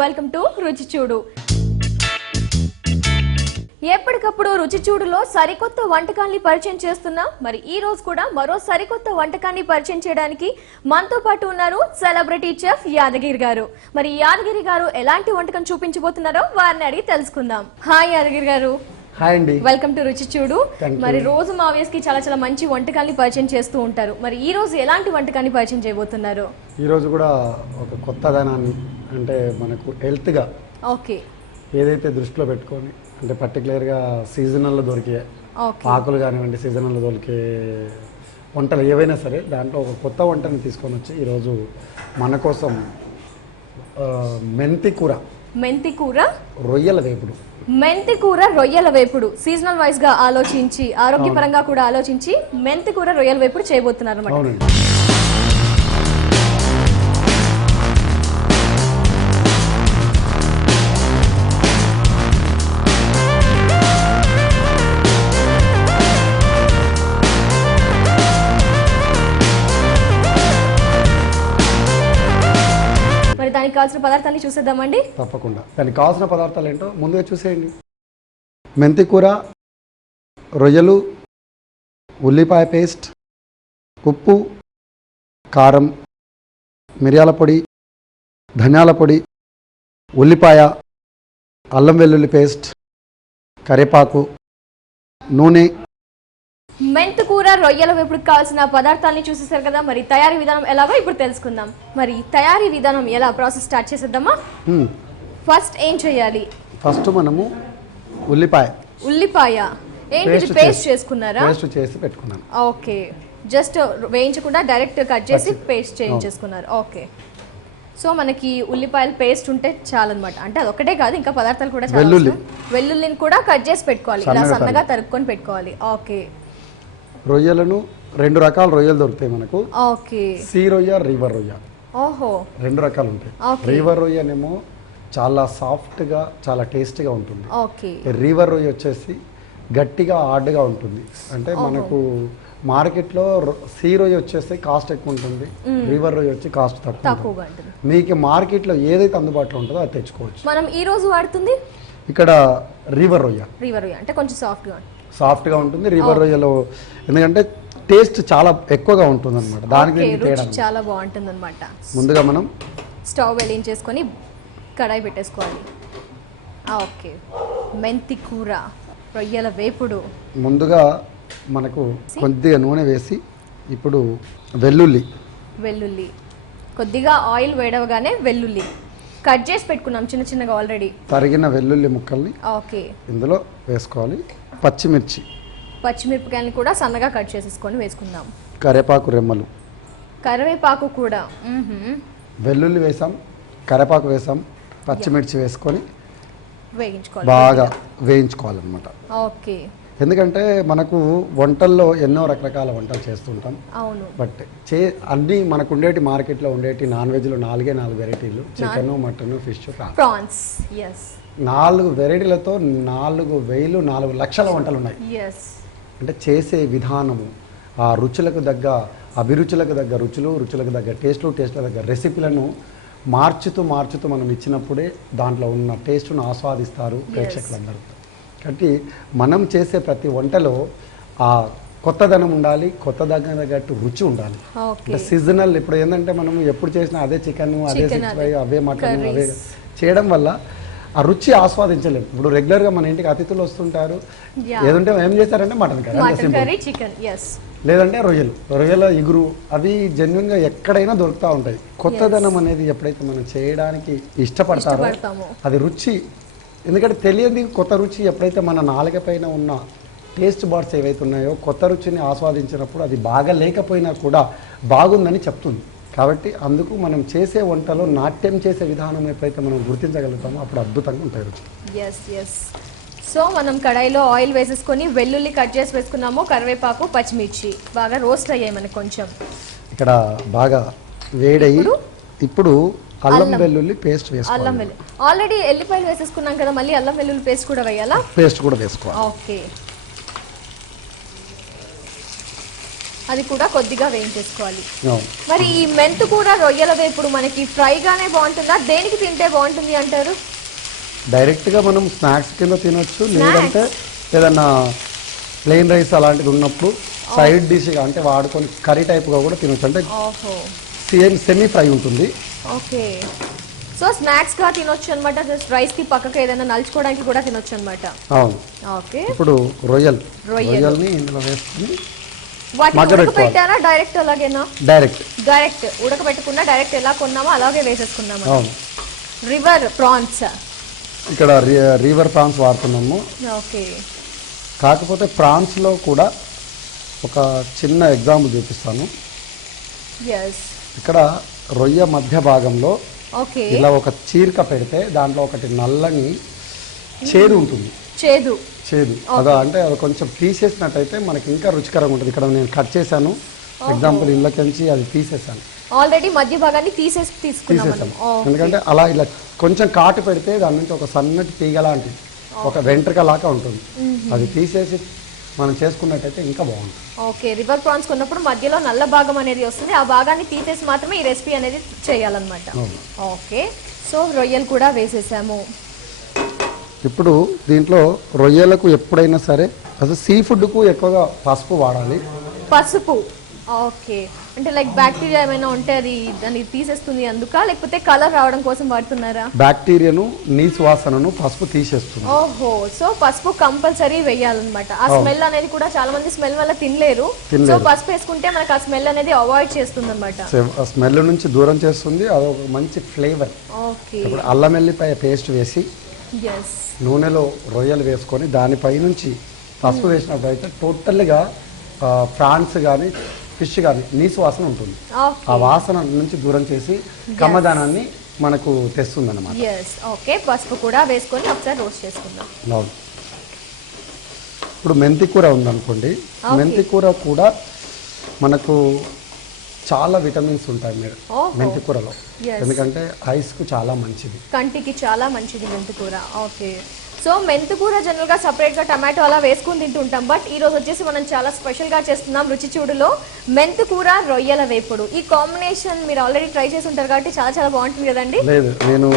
Welcome to రుచి చూడు. ఎప్పటికప్పుడు రుచి చూడులో సరికొత్త వంటకాన్ని పరిచయం చేస్తున్నాం. మరి ఈ రోజు కూడా మరో సరికొత్త వంటకాన్ని పరిచయం చేయడానికి మనతో పాటు ఉన్నారు సెలబ్రిటీ చెఫ్ యాదగిరి గారు. మరి యాదగిరి గారు ఎలాంటి వంటకం చూపించబోతున్నారో వారిని అడిగి తెలుసుకుందాం. హాయ్ యాదగిరి గారు. హాయ్ అండి. వెల్కమ్ టు రుచి చూడు. మరి రోజు మా వ్యూస్ కి చాలా మంచి వంటకాన్ని పరిచయం చేస్తూ ఉంటారు. మరి ఈ రోజు ఎలాంటి వంటకాన్ని పరిచయం చేయబోతున్నారు? ఈ రోజు కూడా ఒక కొత్తదనాన్ని, అంటే మనకు హెల్త్గా ఓకే ఏదైతే దృష్టిలో పెట్టుకొని, అంటే పర్టికులర్గా సీజనల్లో దొరికే ఆకులు కానివ్వండి, సీజనల్లో దొరికే వంటలు ఏవైనా సరే దాంట్లో ఒక కొత్త వంటని తీసుకొని వచ్చి ఈరోజు మన కోసం మెంతి కూర రొయ్యల వేపుడు. మెంతి కూర రొయ్యల వేపుడు సీజనల్ వైజ్ గా ఆలోచించి, ఆరోగ్యపరంగా కూడా ఆలోచించి మెంతి కూర రొయ్యల వేపుడు చేయబోతున్నారు అన్నమాట. అవునండి. దానికి కావాల్సిన పదార్థాన్ని చూసేద్దామండి. తప్పకుండా. దానికి కావాల్సిన పదార్థాలు ఏంటో ముందుగా చూసేయండి. మెంతి కూర, రొయ్యలు, ఉల్లిపాయ పేస్ట్, ఉప్పు, కారం, మిరియాల పొడి, ధనియాల పొడి, ఉల్లిపాయ, అల్లం వెల్లుల్లి పేస్ట్, కరివేపాకు, నూనె. మెంతి కూర రొయ్యల వేపుడుకి కావాల్సిన పదార్థాలని చూసేసారు కదా. మరి తయారీ విధానం ఎలాగో ఇప్పుడు తెలుసుకుందాం. మరి తయారీ విధానం ఎలా, ప్రాసెస్ స్టార్ట్ చేసేద్దామా? ఫస్ట్ ఏం చేయాలి? ఫస్ట్ మనము ఉల్లిపాయ ఏంటి పేస్ట్ చేసుకున్నారా? పేస్ట్ చేసి పెట్టుకున్నాను. ఓకే, జస్ట్ వేయించకుండా డైరెక్ట్ కట్ చేసి పేస్ట్ చేయించేసుకున్నారు. ఓకే, సో మనకి ఉల్లిపాయల పేస్ట్ ఉంటే చాలన్నమాట. అంటే అది ఒకటే కాదు, ఇంకా పదార్థాలు కూడా వెల్లుల్లిని కూడా కట్ చేసి పెట్టుకోవాలి, ఇలా సన్నగా తరుక్కొని పెట్టుకోవాలి. ఓకే. రొయ్యలను రెండు రకాల రొయ్యలు దొరుకుతాయి మనకు. ఓకే. సీ రొయ్య, రివర్ రొయ్య. ఓహో, రెండు రకాలు ఉంటాయి. రివర్ రొయ్యనేమో చాలా సాఫ్ట్గా, చాలా టేస్టీగా ఉంటుంది. ఓకే. రివర్ రొయ్య వచ్చేసి గట్టిగా, హార్డ్గా ఉంటుంది. అంటే మనకు మార్కెట్లో సీ రొయ్య వచ్చేసి కాస్ట్ ఎక్కువ ఉంటుంది, రివర్ రొయ్య వచ్చి కాస్ట్ తక్కువగా ఉంటుంది. మీకు మార్కెట్లో ఏదైతే అందుబాటులో ఉంటుందో అది తెచ్చుకోవచ్చు. మనం ఈ రోజు వాడుతుంది ఇక్కడ రివర్ రొయ్య అంటే కొంచెం సాఫ్ట్గా ఉంటుంది. రివర్ రొయ్యలో ఎందుకంటే టేస్ట్ చాలా ఎక్కువగా ఉంటుంది అనమాట. దానికి చాలా బాగుంటుంది అనమాట. ముందుగా మనం స్టవ్ వెలిగించేసుకొని కడాయి పెట్టేసుకోవాలి. ఓకే. మెంతి కూర రొయ్యల వేపుడు. ముందుగా మనకు కొద్దిగా నూనె వేసి, ఇప్పుడు వెల్లుల్లి కొద్దిగా ఆయిల్ వేడవగానే వెల్లుల్లి కట్ చేసి పెట్టుకున్నాం చిన్నగా ఆల్రెడీ తరిగిన వెల్లుల్లి ముక్కల్ని ఓకే ఇందులో వేసుకోవాలి. పచ్చిమిరపకాయలు కూడా సన్నగా కట్ చేసేసుకొని వేసుకుందాం. కరివేపాకు కూడా. వెల్లుల్లి వేసాం, కరివేపాకు వేసాం, పచ్చిమిర్చి వేసుకొని బాగా వేయించుకోవాలన్నమాట. ఓకే. ఎందుకంటే మనకు వంటల్లో ఎన్నో రకరకాల వంటలు చేస్తుంటాం. అవును. బట్ అన్నీ మనకు ఉండేటి మార్కెట్లో ఉండేటి నాన్ వెజ్లో 4 వెరైటీలు, చికెన్, మటన్, ఫిష్, ప్రాన్స్. 4 వెరైటీలతో 4,000, 4 లక్షల వంటలు ఉన్నాయి. అంటే చేసే విధానము, ఆ రుచులకు తగ్గ అభిరుచులకు తగ్గ రుచులకు తగ్గ టేస్ట్లకు తగ్గ రెసిపీలను మార్చుతూ మనం ఇచ్చినప్పుడే దాంట్లో ఉన్న టేస్ట్ను ఆస్వాదిస్తారు ప్రేక్షకులందరూ. కాబట్టి మనం చేసే ప్రతి వంటలో ఆ కొత్తదనం ఉండాలి, కొత్తదనం తగ్గట్టు రుచి ఉండాలి. అంటే సీజనల్ ఇప్పుడు ఏంటంటే మనం ఎప్పుడు చేసినా అదే చికెన్, అదే 65, అవే మటన్, అవే చేయడం వల్ల ఆ రుచి ఆస్వాదించలేము. ఇప్పుడు రెగ్యులర్గా మన ఇంటికి అతిథులు వస్తుంటారు, ఏదంటే ఏం చేస్తారంటే మటన్ కర్రీ, లేదంటే రొయ్యల ఇగురు, అవి జెన్యున్గా ఎక్కడైనా దొరుకుతూ ఉంటాయి. కొత్తదనం అనేది ఎప్పుడైతే మనం చేయడానికి ఇష్టపడతారో అది రుచి, ఎందుకంటే తెలియదు కొత్త రుచి ఎప్పుడైతే మన నాలుక పైన ఉన్న టేస్ట్ బార్డ్స్ ఏవైతే ఉన్నాయో కొత్త రుచిని ఆస్వాదించినప్పుడు అది బాగా లేకపోయినా కూడా బాగుందని చెప్తుంది. కాబట్టి అందుకు మనం చేసే వంటలో నాట్యం చేసే విధానం ఎప్పుడైతే మనం గుర్తించగలుగుతామో అప్పుడు అద్భుతంగా ఉంటాయి రుచి. సో మనం కడాయిలో ఆయిల్ వేసేసుకొని వెల్లుల్లి కట్ చేసి వేసుకున్నాము, కరివేపాకు, పచ్చిమిర్చి బాగా రోస్ట్ అయ్యాయి మనకి. కొంచెం ఇక్కడ బాగా వేడయ్యి ఇప్పుడు అల్లం వెల్లుల్లి పేస్ట్ వేసుకోవాలి. ఆల్రెడీ ఎల్లిపాయలు వేసేసుకున్నాం కదా, మళ్ళీ అల్లం వెల్లుల్లి పేస్ట్ కూడా వేయాలా? పేస్ట్ కూడా వేసుకోవాలి. ఓకే. అది కూడా కొద్దిగా వేయించేసుకోవాలి. అవును. మరి ఈ మెంతు కూర రొయ్యల వేపుడు మనకి ఫ్రైగానే బాగుంటుందా, దేనికి తింటే బాగుంటుంది అంటారు? డైరెక్ట్గా మనం స్నాక్స్ కింద తినొచ్చు, లేదంటే ఏదన్నా ప్లెయిన్ రైస్ అలాంటిది ఉన్నప్పుడు సైడ్ డిష్గా అంటే వాడుకొని కర్రీ టైప్గా కూడా తినొచ్చు. అంటే సెమీ ఫ్రై ఉంటుంది. ఓకే, సో స్నాక్స్ గా తినొచ్చు అనమాట. జస్ట్ రైస్ కి పక్కకి ఏదైనా నలుచుకోవడానికి కూడా తినొచ్చు అనమాట. అవును. ఓకే, ఇప్పుడు రొయ్యల్ని ఇందులో వేసుకుని ఉడకబెట్టారా డైరెక్ట్ అలాగేనా? డైరెక్ట్ ఉడకబెట్టకుండా డైరెక్ట్ ఎలా కొన్నామో అలాగే వేసేసుకున్నాము. అవును. రివర్ ప్రాన్స్, ఇక్కడ రివర్ ప్రాన్స్ వాడుతున్నాము. ఓకే, కాకపోతే ప్రాన్స్లో కూడా ఒక చిన్న ఎగ్జాంపుల్ చూపిస్తాను. ఇక్కడ రొయ్య మధ్య భాగంలో ఇలా ఒక చీరిక పెడితే దాంట్లో ఒకటి నల్లని చేదు ఉంటుంది. చేదు అదా, అంటే అది కొంచెం తీసేసినట్టయితే మనకి ఇంకా రుచికరంగా ఉంటుంది. ఇక్కడ నేను కట్ చేశాను, ఎగ్జాంపుల్ ఇళ్ళకించి అది తీసేసాను. ఆల్రెడీ మధ్య భాగాన్ని తీసేసాను. ఎందుకంటే అలా ఇలా కొంచెం కాటు పెడితే దాని నుంచి ఒక సన్నటి తీగ లాంటిది, ఒక వెంట్రుక లాగా ఉంటుంది. అది తీసేసి మనం చేసుకున్నట్టయితే ఇంకా బాగుంటుంది. ఓకే, రివర్ ప్రాన్స్ కొన్నప్పుడు మధ్యలో నల్ల భాగం అనేది వస్తుంది, ఆ భాగాన్ని తీసేసి మాత్రమే ఈ రెసిపీ అనేది చేయాలన్నమాట. ఓకే, సో రొయ్యలు కూడా వేసేసాము. ఇప్పుడు దీంట్లో రొయ్యలకు ఎప్పుడైనా సరే అసలు సీ ఫుడ్కు ఎక్కువగా పసుపు వాడాలి. పసుపు, ఓకే, అంటే లైక్ బ్యాక్టీరియా ఏమైనా ఉంటే అది దాన్ని తీసేస్తుంది అందుక, లేకపోతే కలర్ రావడం కోసం వాడుతున్నారా? బ్యాక్టీరియాను, నీసు వాసనను పసుపు తీసేస్తుంది. ఓహో, సో పసుపు కంపల్సరీ వేయాలన్నమాట. ఆ స్మెల్ అనేది కూడా చాలా మంది స్మెల్ వల్ల తినలేరు. సో పసుపు వేసుకుంటే మనకు ఆ స్మెల్ అనేది అవాయిడ్ చేస్తుంది అనమాట. స్మెల్ నుంచి దూరం చేస్తుంది, అది ఒక మంచి ఫ్లేవర్. ఓకే, ఇప్పుడు అల్లం వెల్లిపాయ పేస్ట్ వేసి నూనెలో రొయ్యలు వేసుకొని దానిపై నుంచి పసుపు వేసినప్పుడు అయితే టోటల్గా ప్రాన్స్ కానీ ఫిష్ కానీ నీసు వాసన ఉంటుంది. ఆ వాసన నుంచి దూరం చేసి కమ్మదానాన్ని మనకు తెస్తుంది అన్నమాట. ఓకే, పసుపు కూడా వేసుకొని ఒకసారి రోస్ట్ చేసుకుందాం. ఇప్పుడు మెంతి కూర ఉందనుకోండి, మెంతి కూర కూడా మనకు చాలా విటమిన్స్ ఉంటాయి మీరు మెంతి కూరలో. ఎందుకంటే ఐస్ కు చాలా మంచిది, కంటికి చాలా మంచిది మెంతి కూర. ఓకే, సో మెంతి కూర జనరల్ గా సపరేట్ గా టమాటో అలా వేసుకుని తింటుంటాం, బట్ ఈ రోజు వచ్చేసి మనం చాలా స్పెషల్ గా చేస్తున్నాం రుచి చూడులో మెంతి కూర రొయ్యల వేపుడు. ఈ కాంబినేషన్ మీరు ఆల్రెడీ ట్రై చేసి ఉంటారు కాబట్టి చాలా చాలా బాగుంటుంది కదండి. లేదు, నేను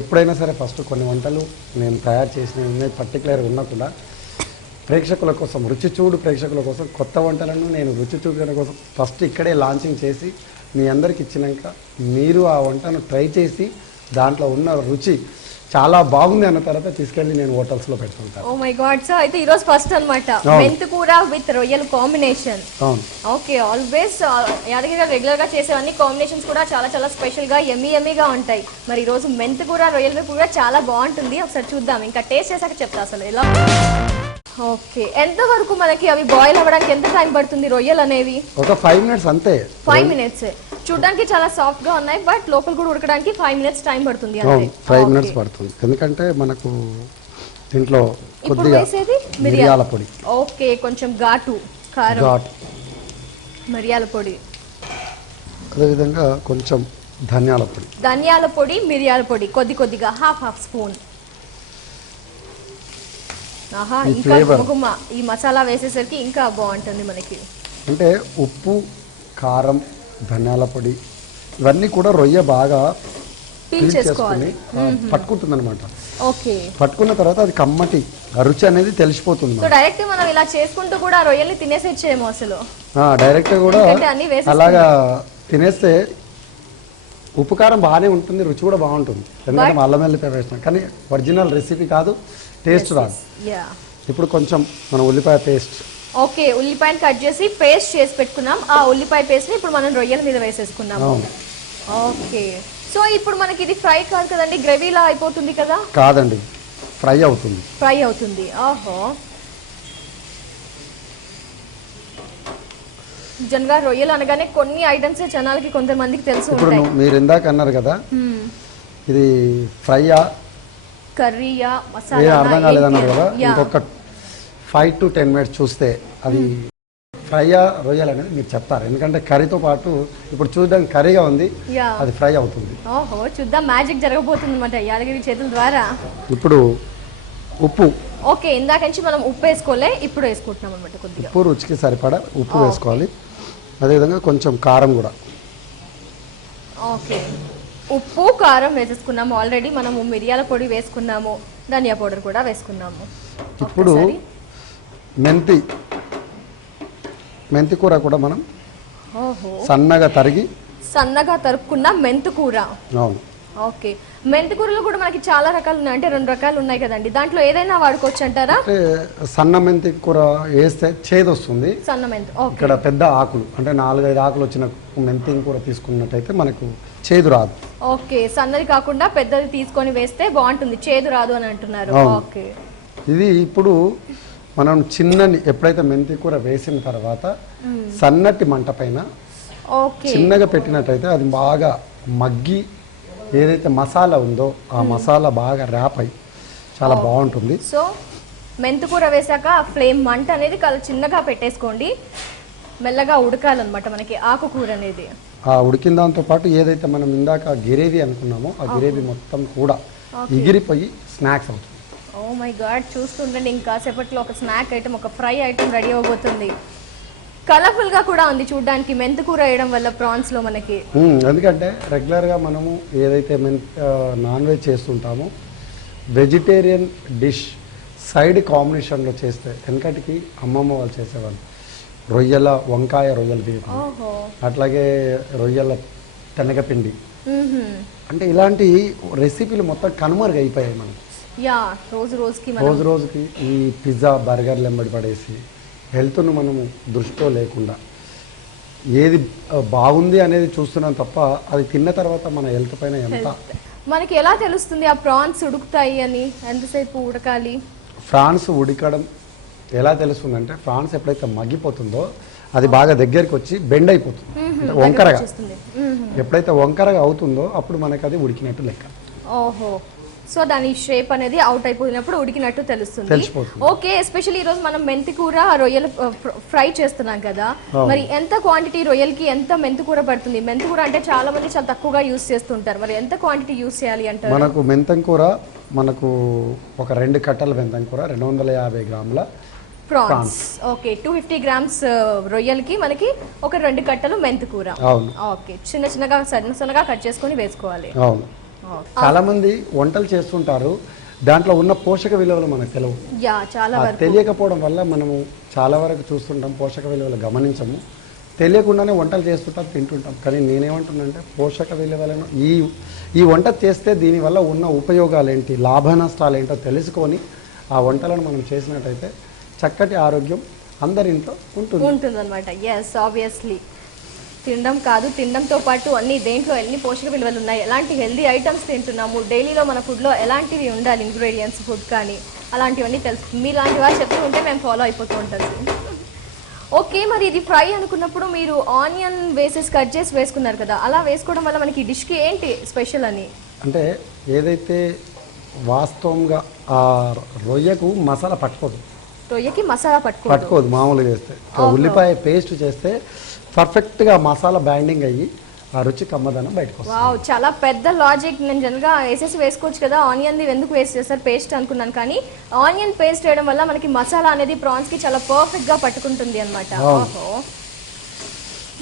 ఎప్పుడైనా సరే ఫస్ట్ కొన్ని వంటలు నేను తయారు చేసిన పర్టికులర్ ఉన్నా కూడా ప్రేక్షకుల కోసం, రుచి చూడు ప్రేక్షకుల కోసం కొత్త వంటలను నేను రుచి చూడడం కోసం ఫస్ట్ ఇక్కడే లాంచింగ్ చేసి మీ అందరికి ఇచ్చినాక మీరు ఆ వంటను ట్రై చేసి దాంట్లో ఉన్న రుచి చాలా బాగుంది అన్న తర్వాత తీసుకెళ్ళి నేను హోటల్స్ లో పెడుతుంటాను. ఓ మై గాడ్, సో అయితే ఈ రోజు ఫస్ట్ అన్నమాట మెంతి కూర విత్ రొయ్యల combination. Okay, always Yadagiri regular గా చేసేవన్నీ కాంబినేషన్స్ కూడా చాలా చాలా స్పెషల్ గా ఎమ్మీగా ఉంటాయి. మరి ఈ రోజు మెంతి కూర రొయ్యల వేపుడు కూడా చాలా బాగుంటుంది. ఒకసారి చూద్దాం, ఇంకా టేస్ట్ చేశాక చెప్తా అసలు ఎలా. ఓకే, ఎంత వరకు మనకి అవి బాయిల్ అవ్వడానికి ఎంత టైం పడుతుంది రొయ్యలు అనేవి? ఒక 5 మినిట్స్ అంతే. 5 మినిట్స్ చూడడానికి చాలా సాఫ్ట్ గా ఉన్నాయి, బట్ లోపల కూడా ఉడకడానికి 5 మినిట్స్ టైం పడుతుంది. 5 మినిట్స్ పడుతుంది, ఎందుకంటే మనకు దీంట్లో కొద్దిగా మిరియాల పొడి. ఓకే, కొంచెం ఘాటు కారం, మిరియాల పొడి, అదేవిధంగా కొంచెం ధనియాల పొడి, మిరియాల పొడి కొద్దిగా హాఫ్ స్పూన్. ఇంకా గుమగుమ ఈ మసాలా వేసేసరికి ఇంకా బాగుంటుంది మనకి. అంటే ఉప్పు, కారం, ధనియాల పొడి ఇవన్నీ కూడా రొయ్య బాగా చేసుకొని పట్టుకుంటుంది అనమాట. ఓకే, పట్టుకున్న తర్వాత అది కమ్మటి రుచి అనేది తెలిసిపోతుంది. డైరెక్ట్ మనం ఇలా చేసుకుంటూ కూడా రొయ్యల్ని తినేసేమో అసలు. డైరెక్ట్ కూడా అలాగా తినేస్తే ఉప్పు కారం బాగానే ఉంటుంది, రుచి కూడా బాగుంటుంది. ఎందుకంటే అల్లం వెల్లిపాయ వేసినాం, కానీ ఒరిజినల్ రెసిపీ కాదు, టేస్ట్ రాదు. ఇప్పుడు కొంచెం మనం ఉల్లిపాయ పేస్ట్. ఓకే, ఉల్లిపాయని కట్ చేసి పేస్ట్ చేసి పెట్టుకున్నాం. ఆ ఉల్లిపాయ పేస్ట్ ని ఇప్పుడు మనం రొయ్యల మీద వేసేసుకున్నాము. ఓకే, సో ఇప్పుడు మనకి ఇది ఫ్రై కాదు కదండి, గ్రేవీలా అయిపోతుంది కదా? కాదండి, ఫ్రై అవుతుంది. ఓహో, జనగా రొయ్యలు అనగానే కొన్ని ఐటమ్స్ జనాలకి కొంతమందికి తెలుసు ఉంటాయి. మీరు ఇందాక అన్నారు కదా ఇది ఫ్రైయా కర్రీయా మసాలా అర్థం కాలేదన్నారు కదా, ఇంకొక 5 to 10 మినిట్స్ చూస్తే అది ఫ్రైయా రొయ్యలు అనేది మీరు చెప్తారు. ఎందుకంటే కర్రీతో పాటు ఇప్పుడు చూడడానికి కర్రీగా ఉంది, అది ఫ్రై అవుతుంది. ఓహో, చూద్దాం, మ్యాజిక్ జరగబోతుంది అన్నమాట యాదగిరి చేతుల ద్వారా. ఇప్పుడు ఉప్పు ఓకే, ఇందాక నుంచి మనం ఉప్పు వేసుకోలే, ఇప్పుడు వేసుకుంటున్నాం అనమాట కొద్దిగా. ఉప్పు రుచికి సరిపడా ఉప్పు వేసుకోవాలి. అదేవిధంగా కొంచెం కారం కూడా. ఓకే, ఉప్పు కారం వేసేసుకున్నాము ఆల్రెడీ. మనము మిరియాల పొడి వేసుకున్నాము, ధనియా పౌడర్ కూడా వేసుకున్నాము. ఇప్పుడు మెంతి కూర కూడా మనం సన్నగా తరుక్కున్న మెంతు కూర. అవును. ఓకే, మెంతి కూరలో కూడా మనకి చాలా రకాలు ఉన్నాయి, అంటే 2 రకాలు ఉన్నాయి కదండి. దాంట్లో ఏదైనా వాడుకోవచ్చు అంటారా? సన్న మెంతి కూర వేస్తే చేదు వస్తుంది. సన్న మెంతి ఇక్కడ పెద్ద ఆకులు అంటే 4-5 ఆకులు వచ్చిన మెంతి కూర తీసుకున్నట్టయితే మనకు చేదు రాదు. ఓకే, సన్నది కాకుండా పెద్దది తీసుకొని వేస్తే బాగుంటుంది, చేదు రాదు అని అంటున్నారు. ఓకే, ఇది ఇప్పుడు మనం ఎప్పుడైతే మెంతి కూర వేసిన తర్వాత సన్నటి మంట పైన చిన్నగా పెట్టినట్టయితే అది బాగా మగ్గి ఏదైతే మసాలా ఉందో ఆ మసాలా బాగా ర్యాప్ అయి చాలా బాగుంటుంది. సో మెంతి కూర వేసాక ఫ్లేమ్ మంట అనేది చిన్నగా పెట్టేసుకోండి, మెల్లగా ఉడకాలన్నమాట మనకి ఆకుకూర అనేది. ఆ ఉడికిన దాంతో పాటు ఏదైతే మనం ఇందాక గ్రేవీ అనుకున్నామో ఆ గ్రేవీ మొత్తం కూడా ఎగిరిపోయి స్నాక్స్ అవుతుంది. ఓ మై గాడ్, చూస్తుండండి ఇంకా సేపట్లో ఒక స్నాక్ ఐటమ్, ఒక ఫ్రై ఐటమ్ రెడీ అవబోతుంది. కలర్ఫుల్ గా కూడా ఉంది చూడడానికి మెంతి కూర వేయడం వల్ల ప్రాన్స్ లో మనకి. ఎందుకంటే రెగ్యులర్ గా మనము ఏదైతే నాన్ వెజ్ చేస్తుంటామో వెజిటేరియన్ డిష్ సైడ్ కాంబినేషన్ లో చేస్తే వెనకటికి అమ్మమ్మ వాళ్ళు చేసేవాళ్ళు వంకాయ రొయ్యల వేపు, అట్లాగే రొయ్యల శనగపిండి, అంటే ఇలాంటి రెసిపీలు మొత్తం కనుమరుగైపోయాయి మనకి. రోజు రోజుకి ఈ పిజ్జా బర్గర్లు వెంబడి పడేసి హెల్త్ను మనము దృష్టిలో లేకుండా ఏది బాగుంది అనేది చూస్తున్నాం తప్ప అది తిన్న తర్వాత మన హెల్త్ పైన ఎంత. మనకి ఎలా తెలుస్తుంది ఆ ప్రాన్స్ ఉడుకుతాయి అని, ఎంతసేపు ఉడకాలి? ప్రాన్స్ ఉడకడం ఎలా తెలుస్తుందంటే ప్రాన్స్ ఎప్పుడైతే మగ్గిపోతుందో అది బాగా దగ్గరికి వచ్చి బెండ్ అయిపోతుంది, వంకరగా. ఎప్పుడైతే వంకరగా అవుతుందో అప్పుడు మనకి అది ఉడికినట్టు లెక్క. ఓహో, సో దాని షేప్ అనేది అవుట్ అయిపోయినప్పుడు ఉడికినట్టు తెలుస్తుంది. ఓకే, ఎస్పెషల్లీ ఈ రోజు మనం మెంతి కూర రొయ్యలు ఫ్రై చేస్తున్నాం కదా, మరి ఎంత క్వాంటిటీ రొయ్యలకి ఎంత మెంతి కూర పడుతుంది? మెంతి కూర అంటే చాలా మంది చాలా తక్కువగా యూస్ చేస్తుంటారు, మరి ఎంత క్వాంటిటీ యూస్ చేయాలి అంటారు? మనకు మెంతం కూర ఒక 2 కట్టల మెంతం కూర 250 గ్రాముల ప్రాన్స్. ఓకే, 250 గ్రామ్స్ రొయ్యలకి మనకి ఒక 2 కట్టలు మెంతి కూర. ఓకే, చిన్నగా సన్నగా కట్ చేసుకొని వేసుకోవాలి. అవును. చాలా మంది వంటలు చేస్తుంటారు, దాంట్లో ఉన్న పోషక విలువలు మనకు తెలియవు. తెలియకపోవడం వల్ల మనము చాలా వరకు చూస్తుంటాం, పోషక విలువలు గమనించము, తెలియకుండానే వంటలు చేస్తుంటాం, తింటుంటాం. కానీ నేనేమంటున్నానంటే పోషక విలువలను ఈ వంట చేస్తే దీనివల్ల ఉన్న ఉపయోగాలు ఏంటి, లాభ నష్టాలు ఏంటో తెలుసుకొని ఆ వంటలను మనం చేసినట్టయితే చక్కటి ఆరోగ్యం అందరింట్లో ఉంటుందన్నమాట. ఎస్, ఆబ్వియస్లీ తినడంతో పాటు దేంట్లో ఎన్ని పోషక విలువలు ఉన్నాయి, ఎలాంటి హెల్దీ ఐటమ్స్ తింటున్నాము, డైలీలో మన ఫుడ్లో ఎలాంటివి ఉండాలి, ఇంగ్రీడియంట్స్ ఫుడ్ కానీ అలాంటివన్నీ తెలుసు. మీలాంటి వారు చెప్తూ ఉంటే మేము ఫాలో అయిపోతూ ఉంటాం. ఓకే, మరి ఇది ఫ్రై అనుకున్నప్పుడు మీరు ఆనియన్ కట్ చేసి వేసుకున్నారు కదా, అలా వేసుకోవడం వల్ల మనకి డిష్కి ఏంటి స్పెషల్ అని? అంటే ఏదైతే వాస్తవంగా ఆ రొయ్యకు మసాలా పట్టుకోదు, పట్టుకోదు మామూలుగా చేస్తే. ఉల్లిపాయ పేస్ట్ చేస్తే పర్ఫెక్ట్గా మసాలా బ్యాండింగ్ అయ్యి ఆ రుచి కమ్మదనం బయటకు వస్తుంది. వావ్, చాలా పెద్ద లాజిక్. నేను జనరల్గా వేసుకోవచ్చు కదా, ఆనియన్ ఎందుకు వేస్ట్ చేస్తారు పేస్ట్ అనుకున్నాను, కానీ ఆనియన్ పేస్ట్ వేయడం వల్ల మనకి మసాలా అనేది ప్రాన్స్ కి చాలా పర్ఫెక్ట్ గా పట్టుకుంటుంది అన్నమాట.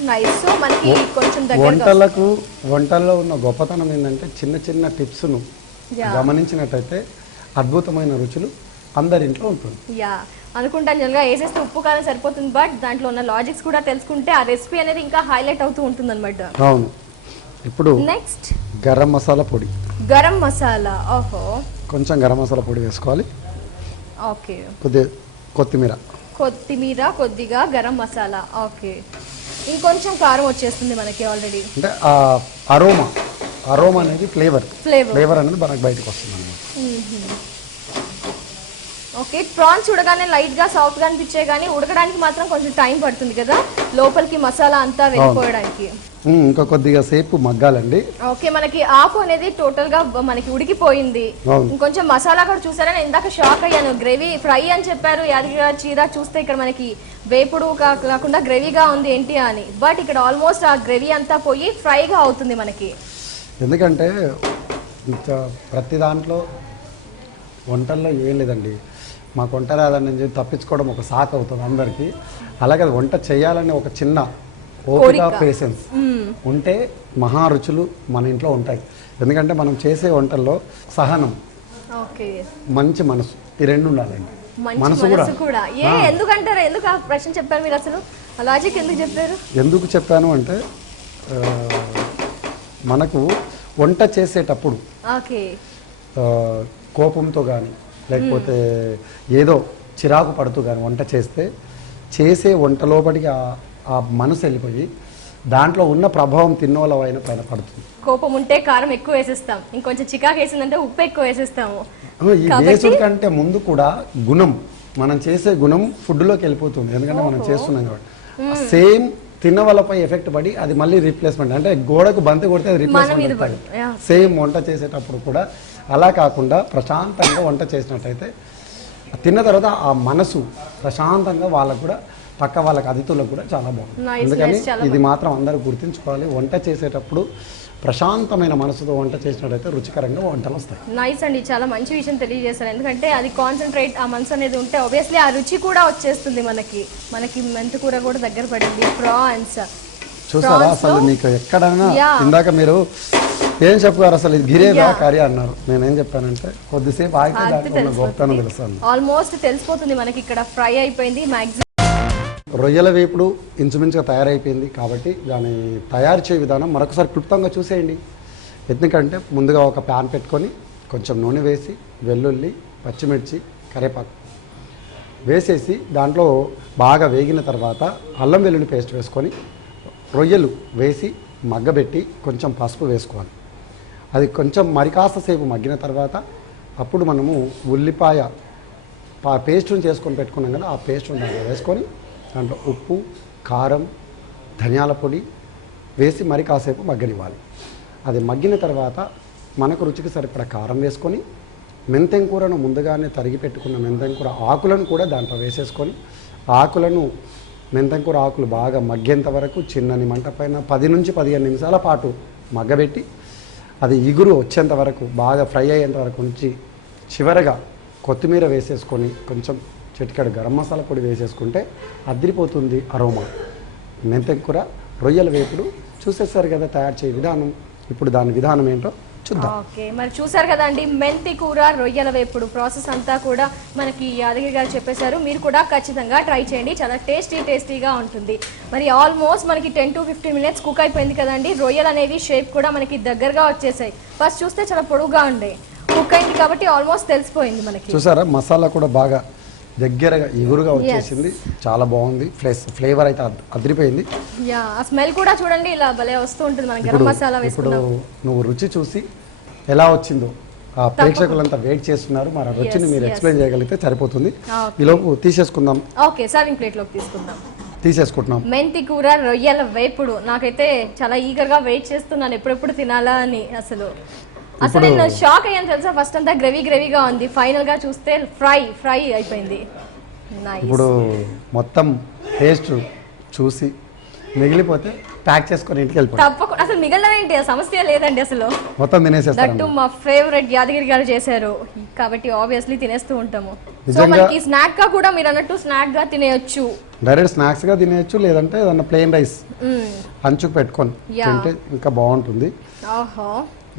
నైస్. సో మనకి కొంచెం వంటల్లో ఉన్న గొప్పతనం ఏంటంటే చిన్న టిప్స్ను గమనించినట్టయితే అద్భుతమైన రుచులు అందరింట్లో ఉంటుంది. అనుకుంటాను జనరల్గా వేసేస్తే ఉప్పు కారం సరిపోతుంది, బట్ దాంట్లో ఉన్న లాజిక్స్ కూడా తెలుసుకుంటే ఆ రెసిపీ అనేది ఇంకా హైలైట్ అవుతూ ఉంటుంది అనమాట. అవును. ఇప్పుడు నెక్స్ట్ గరం మసాలా పొడి. గరం మసాలా, ఓహో, కొంచెం గరం మసాలా పొడి వేసుకోవాలి. ఓకే, కొత్తిమీర, కొద్దిగా గరం మసాలా. ఓకే, ఇంకొంచెం కారం వచ్చేస్తుంది మనకి ఆల్రెడీ. అంటే అరోమా అనేది ఫ్లేవర్ అనేది మనకు బయటకు వస్తుంది అన్నమాట. ఓకే, ప్రాన్స్ చూడగానే లైట్ గా సాఫ్ట్ గా అనిపించే కానీ ఉడకడానికి మాత్రం కొంచెం టైం పడుతుంది కదా, లోపలికి మసాలా అంతా వెళ్ళిపోవడానికి. ఇంకా కొద్దిగా సేపు మగ్గాలండి. ఓకే, మనకి ఆకు అనేది టోటల్ గా మనకి ఉడికిపోయింది. ఇంకొంచెం మసాలా కూడా చూసారా, నేను ఇందాక షాక్ అయ్యాను. గ్రేవీ ఫ్రై అని చెప్పారు యాదగిరి చీర, చూస్తే ఇక్కడ మనకి వేపుడు కాకుండా గ్రేవీగా ఉంది ఏంటి అని, బట్ ఇక్కడ ఆల్మోస్ట్ ఆ గ్రేవీ అంతా పోయి ఫ్రైగా అవుతుంది మనకి. ఎందుకంటే ప్రతి దాంట్లో వంటల్లో ఏం లేదండి, మాకు వంట రాదని చెప్పి తప్పించుకోవడం ఒక సాకు అవుతుంది అందరికీ. అలాగే అది వంట చేయాలని ఒక చిన్న ఓపిక, పేషెన్స్ ఉంటే మహా రుచులు మన ఇంట్లో ఉంటాయి. ఎందుకంటే మనం చేసే వంటల్లో సహనం, మంచి మనసు, ఈ రెండు ఉండాలండి. మనసు కూడా ఎందుకంటారు? ఎందుకు ఆ ప్రశ్న చెప్పారు మీరు? అసలు లాజిక్ ఎందుకు చెప్పారు? ఎందుకు చెప్పాను అంటే మనకు వంట చేసేటప్పుడు కోపంతో కానీ లేకపోతే ఏదో చిరాకు పడుతూ కానీ వంట చేసే వంట లోపలికి ఆ మనసు వెళ్ళిపోయి దాంట్లో ఉన్న ప్రభావం తిన్నోళ్ళ పైన పడుతుంది. కోపం ఉంటే కారం ఎక్కువ వేసేస్తాం, ఇంకొంచెం చికాకు వేసిందంటే ఉప్పు ఎక్కువ వేసేస్తాము. ఈ వేసుడు కంటే ముందు కూడా గుణం, మనం చేసే గుణం ఫుడ్లోకి వెళ్ళిపోతుంది. ఎందుకంటే మనం చేస్తున్నాం కాబట్టి సేమ్ తిన్న వాళ్ళపై ఎఫెక్ట్ పడి అది మళ్ళీ రీప్లేస్మెంట్, అంటే గోడకు బంతి కొడితే అది రీప్లేస్మెంట్. సేమ్ వంట చేసేటప్పుడు కూడా అలా కాకుండా ప్రశాంతంగా వంట చేసినట్టయితే తిన్న తర్వాత ఆ మనసు ప్రశాంతంగా వాళ్ళకు కూడా పక్క వాళ్ళకి అతిథులకు కూడా చాలా బాగుంది. అందుకని ఇది మాత్రం అందరూ గుర్తుంచుకోవాలి. వంట చేసేటప్పుడు ప్రశాంతమైన మనసుతో వంట చేసినట్టయితే రుచికరంగా వంటలు వస్తాయి. నైస్ అండి, చాలా మంచి విషయం తెలియజేశారు. ఎందుకంటే అది కాన్సన్ట్రేట్, ఆ మనసు అనేది ఉంటే ఆబ్వియస్లీ ఆ రుచి కూడా వచ్చేస్తుంది. మనకి మెంతికూర కూడా దగ్గర పడింది, ప్రాన్స్ చూసారా? అసలు మీకు ఎక్కడైనా ఇందాక మీరు ఏం చెప్పారు? అసలు ఇది గిరేదా కర్రీ అన్నారు. నేనేం చెప్పానంటే కొద్దిసేపు ఆగితే గొప్పతనం తెలుస్తాను. ఆల్మోస్ట్ తెలిసిపోతుంది మనకి. ఇక్కడ ఫ్రై అయిపోయింది, మ్యాక్సిమం రొయ్యల వేపుడు ఇంచుమించుగా తయారైపోయింది. కాబట్టి దాన్ని తయారు చేయ విధానం మరొకసారి క్లుప్తంగా చూసేయండి. ఎందుకంటే ముందుగా ఒక ప్యాన్ పెట్టుకొని కొంచెం నూనె వేసి వెల్లుల్లి, పచ్చిమిర్చి, కరివేపాకు వేసేసి దాంట్లో బాగా వేగిన తర్వాత అల్లం వెల్లుల్లి పేస్ట్ వేసుకొని రొయ్యలు వేసి మగ్గబెట్టి కొంచెం పసుపు వేసుకోవాలి. అది కొంచెం మరి కాస్తసేపు మగ్గిన తర్వాత అప్పుడు మనము ఉల్లిపాయ పేస్ట్ని చేసుకొని పెట్టుకున్నాం కదా, ఆ పేస్ట్ని దాంట్లో వేసుకొని దాంట్లో ఉప్పు, కారం, ధనియాల పొడి వేసి మరి కాసేపు మగ్గనివ్వాలి. అది మగ్గిన తర్వాత మనకు రుచికి సరిపడా కారం వేసుకొని మెంతెం కూరను ముందుగానే తరిగి పెట్టుకున్న మెంతెం కూర ఆకులను కూడా దాంట్లో వేసేసుకొని ఆకులను మెంతెం కూర ఆకులు బాగా మగ్గేంత వరకు చిన్నని మంట పైన 10 నుంచి 15 నిమిషాల పాటు మగ్గబెట్టి అది ఇగురు వచ్చేంత వరకు బాగా ఫ్రై అయ్యేంత వరకు ఉంచి చివరగా కొత్తిమీర వేసేసుకొని కొంచెం చిటికెడు గరం మసాలా పొడి వేసేసుకుంటే అదిరిపోతుంది అరోమా. మెంతెం కూర రొయ్యల వేపుడు చూసేసారు కదా తయారు చేయ విధానం. ఇప్పుడు దాని విధానం ఏంటో చూద్దాం. ఓకే, మరి చూసారు కదా అండి, మెంతి కూర రొయ్యల వేపుడు ప్రాసెస్ అంతా కూడా మనకి యాదగిరి గారు చెప్పేశారు. మీరు కూడా ఖచ్చితంగా ట్రై చేయండి, చాలా టేస్టీగా ఉంటుంది. మరి ఆల్మోస్ట్ మనకి 10 to 15 minutes కుక్ అయిపోయింది కదండి. రొయ్యలు అనేవి షేప్ కూడా మనకి దగ్గరగా వచ్చేసాయి. ఫస్ట్ చూస్తే చాలా పొడుగుగా ఉండే, కుక్ అయింది కాబట్టి ఆల్మోస్ట్ తెలిసిపోయింది మనకి. చూసారా మసాలా కూడా బాగా దగ్గరగా ఎగురుగా వచ్చేసింది, చాలా బాగుంది. ఫ్లేవర్ అయితే అదిరిపోయింది. ఆ స్మెల్ కూడా చూడండి ఇలా భలే వస్తూ ఉంటుంది. మన గరం మసాలా వేసుకున్నాం. ఇప్పుడు నువ్వు రుచి చూసి ఎలా వచ్చిందో ఆ ప్రేక్షకులంతా వెయిట్ చేస్తున్నారు. మరి రుచిని మీరు ఎక్స్ప్లెయిన్ చేయగలిగితే సరిపోతుంది. ఈలోపు తీసేసుకుందాం. ఓకే, సర్వింగ్ ప్లేట్ లోకి తీసేసుకుంటున్నాం. మెంతి కూర రొయ్యల వేపుడు నాకైతే చాలా ఈగర్ గా వెయిట్ చేస్తున్నాను, ఎప్పుడెప్పుడు తినాలా అని. అసలు నేను షాక్ అయ్యాను తెలుసా. ఫస్ట్ అంతా గ్రేవీగా ఉంది, ఫైనల్ గా చూస్తే ఫ్రై అయిపోయింది. ఇప్పుడు మొత్తం టేస్ట్ చూసి మిగిలిపోతే ప్యాక్ చేసుకొని ఇంటికి వెళ్ళిపోయి తప్పకుండా. అసలు మిగలనేంటి సమస్య లేదండి, అసలు మొత్తం తినేసేస్తాం. దట్టు మా ఫేవరెట్ యాదగిరి గారు చేశారు కాబట్టి ఆబ్వియస్లీ తినేస్తూ ఉంటాము. సో మనకి స్నాక్ గా కూడా మీరు అన్నట్టు స్నాక్ గా తినేయొచ్చు, డైరెక్ట్ స్నాక్స్ గా తినేయొచ్చు, లేదంటే ఏదన్నా ప్లెయిన్ రైస్ అంచుకు పెట్టుకొని తింటే ఇంకా బాగుంటుంది.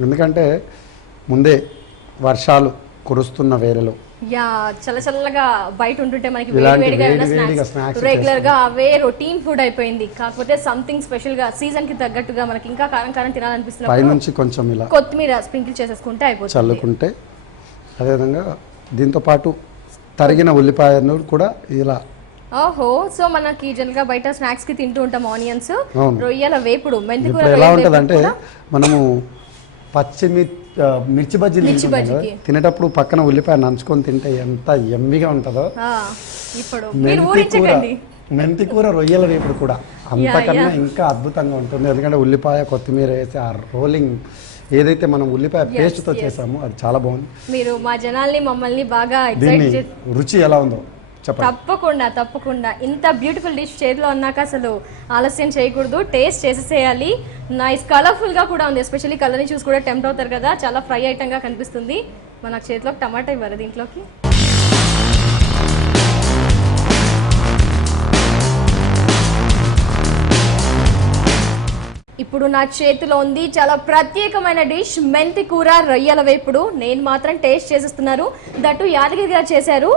ఎందుకంటే ముందే వర్షాలు కురుస్తున్న వేళలో చల్లగా బయట ఉంటుంటే మనకి వేడివేడిగా రెగ్యులర్ గా అవే రొటీన్ ఫుడ్ అయిపోయింది. కాకపోతే సంథింగ్ స్పెషల్ గా సీజన్ కి తగ్గట్టుగా మనకి ఇంకా కారం తినాలనిపిస్తుంది. పై నుంచి కొంచెం ఇలా కొత్తిమీర స్ప్రింకిల్ చేసేసుకుంటే అయిపోతుంది, చల్లుకుంటే. అదేవిధంగా దీంతో పాటు తరిగిన ఉల్లిపాయను కూడా ఇలా. సో మనకి జనరల్ గా బయట స్నాక్స్ కి తింటూ ఉంటాం ఆనియన్స్. రొయ్యల వేపుడు మెంతి కూర ఎలా ఉంటదంటే మనము మిర్చి బజ్జీలు తినేటప్పుడు పక్కన ఉల్లిపాయ నంచుకొని తింటే ఎంత ఎమ్మిగా ఉంటుందో. మెంతి కూర రొయ్యల వేపుడు కూడా అంతకన్నా ఇంకా అద్భుతంగా ఉంటుంది. ఎందుకంటే ఉల్లిపాయ కొత్తిమీర వేసి ఆ రోలింగ్ ఏదైతే మనం ఉల్లిపాయ పేస్ట్ తో చేసామో అది చాలా బాగుంది. మీరు మా జనాల్ని మమ్మల్ని బాగా రుచి ఎలా ఉందో తప్పకుండా ఇంత బ్యూటిఫుల్ డిష్ చేతిలో అన్నాక అసలు ఆలస్యం చేయకూడదు, టేస్ట్ చేసేసేయాలి. నైస్ కలర్ఫుల్ గా కూడా ఉంది, ఎస్పెషల్లీ కలర్ ని చూసి కూడా టెంప్ట్ అవుతారు కదా. చాలా ఫ్రై ఐటమ్ గా కనిపిస్తుంది. మన చేతిలోకి టమాటా ఇవ్వరు దీంట్లోకి. ఇప్పుడు నా చేతిలో ఉంది చాలా ప్రత్యేకమైన డిష్ మెంతి కూర రొయ్యల వేపుడు. నేను మాత్రం టేస్ట్ చేసేస్తున్నారు, దట్టు యాదగిరి గారు చేశారు.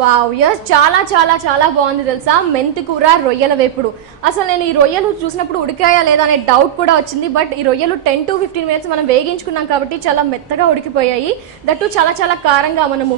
వావ్, యస్, చాలా చాలా చాలా బాగుంది తెలుసా. మెంతి కూర రొయ్యల వేపుడు. అసలు నేను ఈ రొయ్యలు చూసినప్పుడు ఉడికాయా లేదా అనే డౌట్ కూడా వచ్చింది. బట్ ఈ రొయ్యలు 10 to 15 minutes మనం వేగించుకున్నాం కాబట్టి చాలా మెత్తగా ఉడికిపోయాయి. దట్టు చాలా చాలా కారంగా మనము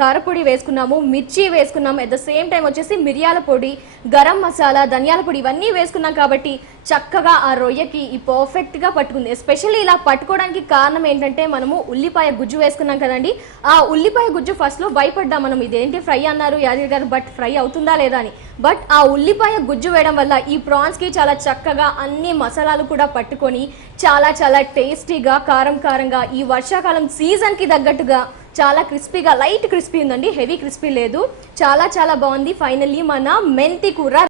కారపొడి వేసుకున్నాము, మిర్చి వేసుకున్నాము, అట్ ద సేమ్ టైం వచ్చేసి మిరియాల పొడి, గరం మసాలా, ధనియాల పొడి ఇవన్నీ వేసుకున్నాం కాబట్టి చక్కగా ఆ రొయ్యకి ఈ పర్ఫెక్ట్ గా పట్టుకుంది. ఎస్పెషల్లీ ఇలా పట్టుకోవడానికి కారణం ఏంటంటే మనము ఉల్లిపాయ గుజ్జు వేసుకున్నాం కదండి. ఆ ఉల్లిపాయ గుజ్జు ఫస్ట్ లో భయపడ్డాం మనం, ఇదేంటి ఫ్రై అన్నారు యాదగిరి గారు, బట్ ఫ్రై అవుతుందా లేదా అని. బట్ ఆ ఉల్లిపాయ గుజ్జు వేయడం వల్ల ఈ ప్రాన్స్ కి చాలా చక్కగా అన్ని మసాలాలు కూడా పట్టుకొని చాలా చాలా టేస్టీగా కారం కారంగా ఈ వర్షాకాలం సీజన్ కి తగ్గట్టుగా చాలా క్రిస్పీగా, లైట్ క్రిస్పీ ఉందండి, హెవీ క్రిస్పీ లేదు. చాలా చాలా బాగుంది. ఫైనల్లీ మన మెంతి కూర